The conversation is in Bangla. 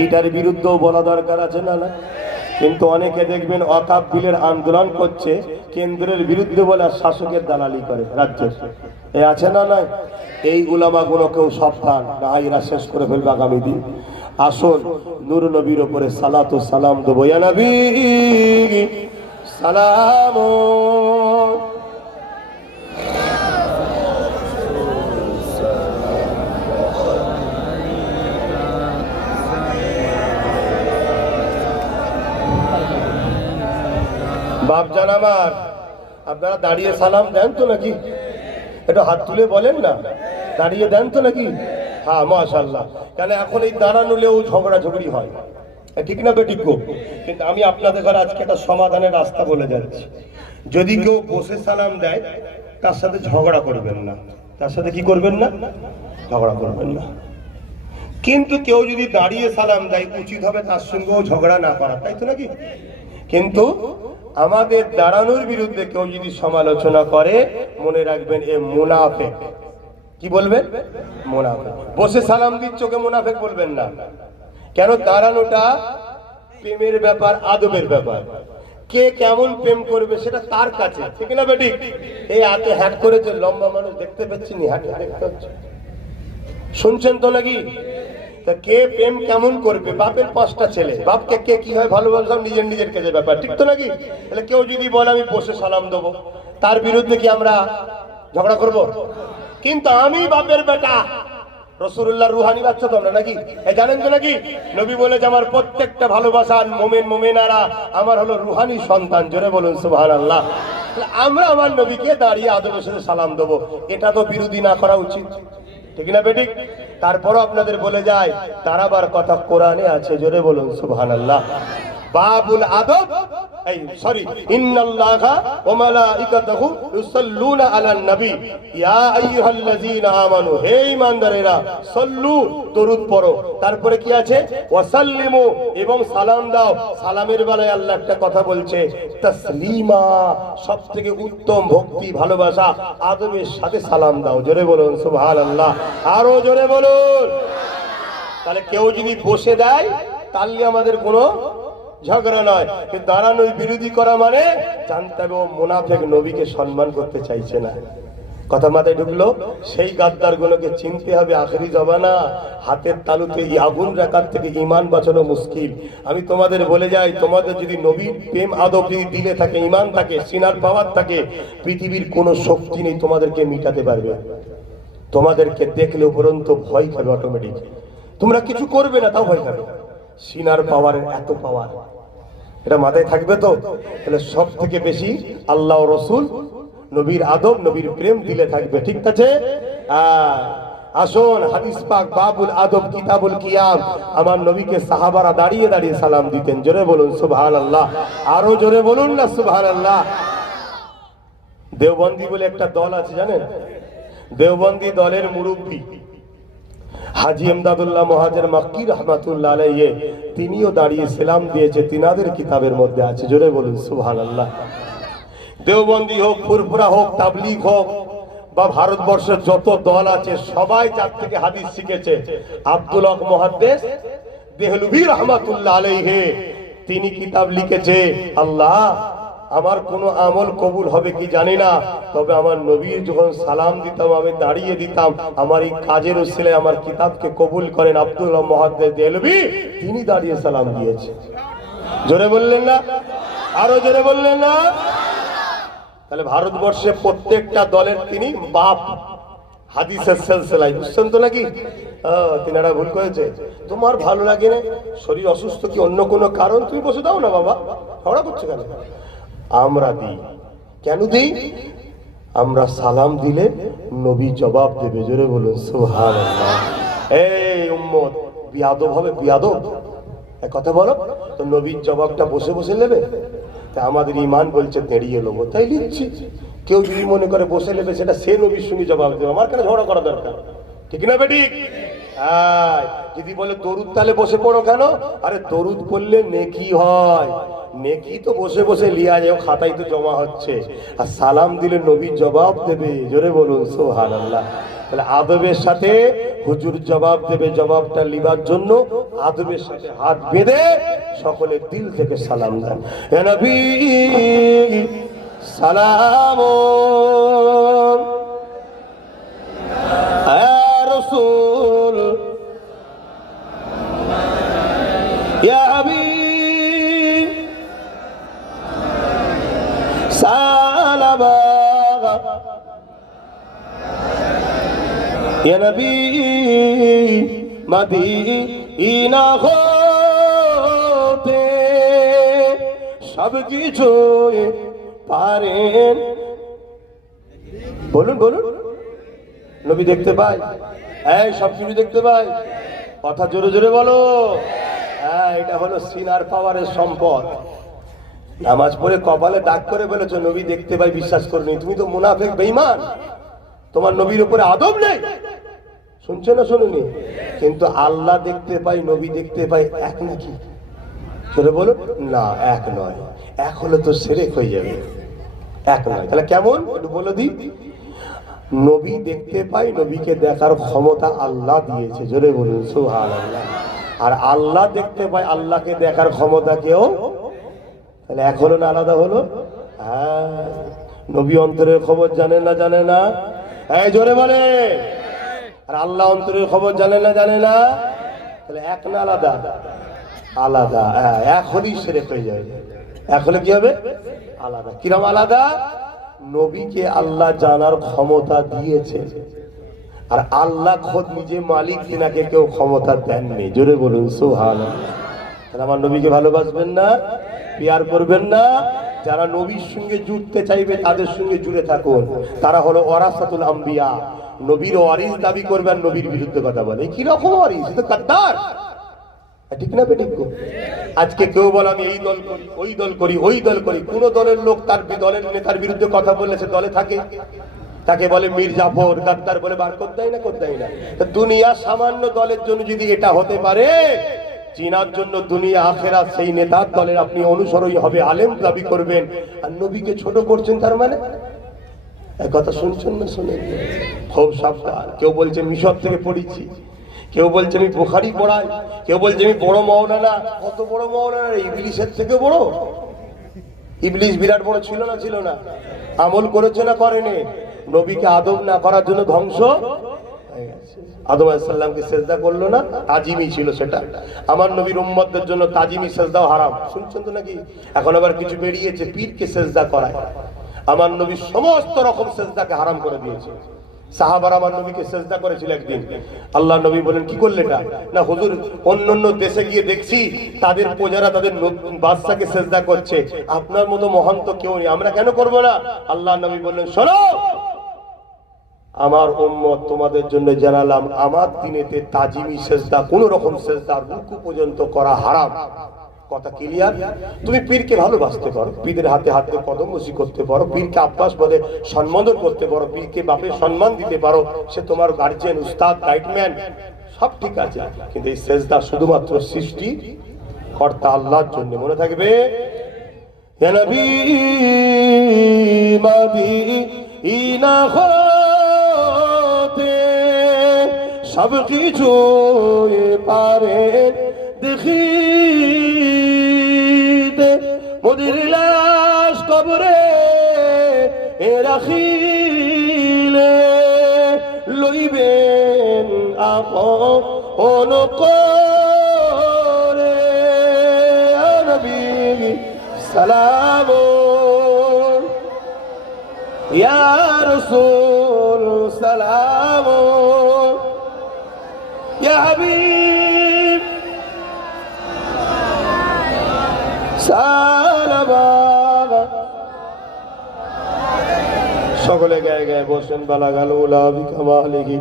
এইটার বিরুদ্ধেও বলা দরকার আছে না? না, কিন্তু অনেকে দেখবেন ওয়াকফ বিলের আন্দোলন করছে কেন্দ্রের বিরুদ্ধে বলে শাসকের দালালি করে রাজ্যের, এ আছে না? নাই। এই উলামাগুলোকেও সাবধান, না এরা শেষ করে ফেলবে আগামী দিন। আসুন নূর নবীর উপরে সালাত ও সালাম দেবো। ইয়া নবী সালাম। বাপজান আমার, আপনারা দাঁড়িয়ে সালাম দেন তো নাকি? একটু হাত তুলে বলেন না, দাঁড়িয়ে দেন তো নাকি? হ্যাঁ মাশাআল্লাহ। কেন এখন এই দাঁড়ানোলেও ঝগড়াঝগড়ি হয়, ঠিক না বেঠিক গো? কিন্তু আমি আপনাদের ঘরে আজকে একটা সমাধানের রাস্তা বলে যাচ্ছি। যদি কেউ বসে সালাম দেয় তার সাথে ঝগড়া করবেন না। তার সাথে কি করবেন না? ঝগড়া করবেন না। কিন্তু কেউ যদি দাঁড়িয়ে সালাম দেয় উচিত হবে তার সঙ্গেও ঝগড়া না করা, তাই তো নাকি? কিন্তু আমাদের দাঁড়ানোর বিরুদ্ধে কেউ যদি সমালোচনা করে মনে রাখবেন এ মুনাফেক। কি বলবেন? মুনাফেক। বসে সালাম দিচ্ছ ওকে মুনাফেক বলবেন না। কেন? দাঁড়ানোটা প্রেমের ব্যাপার, আদবের ব্যাপার। কে কেমন প্রেম করবে সেটা তার কাছে, ঠিক না বেটি? এই হাতে হ্যাট করেছে লম্বা মানুষ দেখতে পাচ্ছেন, হাঁটে দেখতে হচ্ছে, শুনছেন তো নাকি? তা কে প্রেম কেমন করবে? বাপের 5টা ছেলে, বাপকে কে কি হয় ভালোবাসা নিজের নিজের কাছে ব্যাপার, ঠিক তো নাকি? তাহলে কেউ যদি বলে আমি বসে সালাম দেবো, তার বিরুদ্ধে কি আমরা ঝগড়া করব? কিন্তু আমি বাপের বেটা, রাসূলুল্লাহ রুহানি বাচ্চা তো আমরা নাকি? জানেন তো নাকি? নবী বলেছে আমার প্রত্যেকটা ভালোবাসার মুমিন মুমিনারা আমার হলো রুহানি সন্তান। জোরে বলুন সুবহানাল্লাহ। আমরা আমার নবীকে দাঁড়িয়ে আদবের সাথে সালাম দেবো, এটা তো বিরোধী না করা উচিত, ঠিক না বেটি? তারপরও আপনাদের বলে যায় দাঁড়াবার কথা কোরআনে আছে। জোরে বলুন সুবহানাল্লাহ। বাবুল আদব, এই সরি, ইন্নাল্লাহা ওয়া মালাইকাতাহু ইউসাল্লুনা আলান নবী ইয়া আইয়ুহাল্লাযীনা আমানু, হে ঈমানদারেরা, সাল্লু দরুদ পড়ো। তারপরে কি আছে? ওয়াসাল্লিমু, এবং সালাম দাও। সালামের বেলায় আল্লাহ একটা কথা বলছে তাসলিমা, সবথেকে উত্তম ভক্তি ভালোবাসা আদবের সাথে সালাম দাও। জোরে বলুন সুবহানাল্লাহ, আরো জোরে বলুন। তাহলে কেউ যদি বসে দেয় তাহলে আমাদের কোনো ঝগড়া নয়, কিন্তু দাঁড়ানোর বিরোধী করা মানে জানতে হবে ও মুনাফিক, নবীকে সম্মান করতে চাইছে না। কথা মাথায় ঢুকলো? সেই গাদ্দার গুলোকে চিনতে হবে। আখেরি জমানা, হাতের তালুতে আগুন রাখার থেকে ঈমান বাঁচানো মুশকিল। আমি তোমাদের বলে যাই, তোমাদের যদি নবীর প্রেম আদব যদি দিলে থাকে, ঈমান থাকে, সিনার পাওয়ার থাকে, পৃথিবীর কোনো শক্তি নেই তোমাদেরকে মিটাতে পারবে। তোমাদেরকে দেখলে উপরন্ত ভয় খাবে অটোমেটিক, তোমরা কিছু করবে না তাও ভয় খাবে। সিনার পাওয়ারের এত পাওয়ার, এটা মাথায় থাকবে তো? তাহলে সব থেকে বেশি আল্লাহ রসুল নবীর আদব নবীর প্রেম দিলে থাকবে, ঠিক আছে? আসুন হাদিস পাক বাবুল আদব কিতাবুল কিয়াম, আমার নবীকে সাহাবারা দাঁড়িয়ে দাঁড়িয়ে সালাম দিতেন। জোরে বলুন সুবহানাল্লাহ, আরো জোরে বলুন না সুবহানাল্লাহ। দেওবন্দি বলে একটা দল আছে জানেন? দেওবন্দি দলের মুরব্বী হাজী ইমদাদুল্লাহ মুহাজির মাক্কি রাহমাতুল্লাহ আলাইহি, তিনিও দাঁড়িয়ে সালাম দিয়েছে, তিনাদের কিতাবের মধ্যে আছে। জোরে বলুন সুবহানাল্লাহ। দেওবন্দি হোক, ফুরফুরা হোক, তাবলীগ হোক, বা ভারতবর্ষের যত দল আছে সবাই যার থেকে হাদিস শিখেছে, আব্দুল হক মুহাদ্দিস দেহলভী রাহমাতুল্লাহ আলাইহি, তিনি কিতাব লিখেছে, আল্লাহ আমার কোনো আমল কবুল হবে কি জানি না, তবে আমার নবীর যখন সালাম দিতাম আমি দাঁড়িয়ে দিতাম, আমার এই কাজের উসিলায় আমার কিতাবকে কবুল করেন। আব্দুল মুহাদ্দিস দেহলভী তিনি দাঁড়িয়ে সালাম দিয়েছে। জোরে বললেন না? আরো জোরে বললেন না? তাহলে ভারতবর্ষে প্রত্যেকটা দলের তিনি বাপ হাদিসের সিলসিলায়, বুঝছেন তো নাকি? তিনারা ভুল করেছে। তোমার ভালো লাগে না, শরীর অসুস্থ কি অন্য কোনো কারণ, তুমি বসে দাও না বাবা, ঝগড়া করছো কেন? আমরা দিই। কেন দিই? আমরা সালাম দিলে নবী জবাব দেবে। জোরে বলুন সুবহানাল্লাহ। এই উম্মত বিয়াদব হবে, বিয়াদব কথা বলো তো, নবীর জবাবটা বসে বসে নেবে? তা আমাদের ঈমান বলছে দাঁড়িয়ে নেবো, তাই নিচ্ছি। কেউ যদি মনে করে বসে নেবে, সেটা সে নবীর সঙ্গে জবাব দেবে, আমার কেন ঝগড়া করা দরকার, ঠিক না বেটি? যদি বলে দরুদ তাহলে বসে পড়ো কেন? আরে দরুদ পড়লে নেকি হয়, নেকি তো বসে বসে লিয়া যায়, খাতায় তো জমা হচ্ছে। আর সালাম দিলে নবী জবাব দেবে। জোরে বলুন সুবহানাল্লাহ। তাহলে আদবের সাথে হুজুর জবাব দেবে, জবাবটা লিবার জন্য আদবের সাথে হাত বেঁধে সকলে দিল থেকে সালাম দেন। হে নবী সালাম, হে রাসূল, ইয়া হাবিব সালাম, ইয়া নবী মদিনা হতে সব কিছু পারেন। বলুন বলুন, নবী দেখতে পাই, এই সব কিছু দেখতে পাই, কথা জোরে জোরে বলো। হ্যাঁ, এটা হলো সিনার পাওয়ারের সম্পদ। নামাজ পড়ে কপালে দাগ করে বলেছো নবী দেখতে পাই, বিশ্বাস করনি, তুমি তো মুনাফিক বেঈমান, তোমার নবীর উপরে আদব নেই। শুনছো না শুনুনি? কিন্তু আল্লাহ দেখতে পাই, নবী দেখতে পাই, এক নাকি? চলে বলো না, এক নয়। এক হলে তো শিরক হয়ে যাবে, এক নয়। তাহলে কেমন একটু বলে দিই। নবী দেখতে পাই, নবীকে দেখার ক্ষমতা আল্লাহ দিয়েছে, জোরে বলুন সুবহানাল্লাহ। আর আল্লাহ দেখতে পাই, আল্লাহকে দেখার ক্ষমতা কেউ। তাহলে এক হলো না আলাদা হলো? হ্যাঁ, নবী অন্তরের খবর জানে না জানে না? এই জোরে বলে। আর আল্লাহ অন্তরের খবর জানে না জানে না? তাহলে এক না আলাদা? আলাদা। হ্যাঁ, এক হলেই শিরক হয়ে যাবে। এক হলে কি হবে? আলাদা। কিরকম আলাদা? নবীকে আল্লাহ জানার ক্ষমতা দিয়েছে, আর আল্লাহ খোদ নিজে মালিক, তিনাকে কেউ ক্ষমতা দেননি। জোরে বলুন সুবহানাল্লাহ। তাহলে আমার নবীকে ভালোবাসবেন না, পিয়ার করবেন না? যারা নবীর সঙ্গে জুড়তে চাইবে তাদের সঙ্গে জুড়ে থাকুন। তারা হলো ওয়ারাসাতুল আম্বিয়া। নবীর ওয়ারিস দাবি করবেন, নবীর বিরুদ্ধে কথা বলে। কি রকম ওয়ারিস? তো গাদ্দার, ঠিক না বেঠিক? আজকে কেউ বলে আমি এই দল করি, ওই দল করি, ওই দল করি। কোন দলের লোক তার দলের নেতার বিরুদ্ধে কথা বলেছে দলে থাকে? তাকে বলে মীর জাফর, গাদ্দার বলে বার করতে হয় না, করতে হয় না? দুনিয়া সামান্য দলের জন্য যদি এটা হতে পারে, চিনার জন্য দুনিয়া আখেরাত সেই নেতার দলের আপনি অনুসরণই হবে, আলেম দাবি করবেন, আর নবীকে ছোট করছেন। তার মানে এক কথা শুনছেন না শুনেন? খুব সাবধান। কেউ বলছে মিশর থেকে পড়েছি, কেউ বলছে আমি বুখারী পড়াই, কেউ বলছে আমি বড় মাওলানা। কত বড় মাওলানা? ইবলিসের থেকে বড়। ইবলিস বিরাট বড় ছিল না ছিল না? আমল করেছে না করেনি? নবীকে আদব না করার জন্য ধ্বংস হয়ে গেছে। আদম আলাইহিস সালামকে সিজদা করলো না, তাজিমি ছিল সেটা। আমার নবীর উম্মতদের জন্য তাজিমি সিজদাও হারাম। শুনছেন তো নাকি? এখন আবার কিছু বেরিয়েছে পীরকে সিজদা করায়। আমার নবী সমস্ত রকম সিজদাকে হারাম করে দিয়েছে। সাহাবারা আমার নবীকে সিজদা করেছিল একদিন। আল্লাহ নবী বলেন কি করলে এটা? না হুজুর, অন্যান্য দেশে গিয়ে দেখছি তাদের প্রজারা তাদের বাদশাকে সিজদা করছে, আপনার মতো মহান তো কেউ নেই, আমরা কেন করব না? আল্লাহ নবী বললেন শোনো, আমার উম্মত তোমাদের জন্য জানালাম, আমার দিনেতে তাজিমি সিজদা, কোন রকম সিজদা রুকু পর্যন্ত করা হারাম। কথা ক্লিয়ার? তুমি পীরকে ভালোবাসতে পারো, পীরের হাতে হাতে কদম বসি করতে পারো, পীরকে আব্বাস বলে সম্বোধন করতে পারো, পীরকে বাপের সম্মান দিতে পারো, সে তোমার গার্জিয়ান, উস্তাদ, গাইডম্যান, সব ঠিক আছে। কিন্তু এই সিজদা শুধুমাত্র সৃষ্টি কর্তা আল্লাহর জন্য। মনে থাকবে? ইয়া নবী মদিনা হতে সব কিছু পারেন দেখিতে, মোদের লাশ কবরে রাখিলে লইবেন আপন করে। নবী সালাম, ইয়া রাসূল সালাম, ইয়া হাবিব সালাম। সকলে গায়ে গায়ে বসেন। বালাগাল উলা বিকামালিহি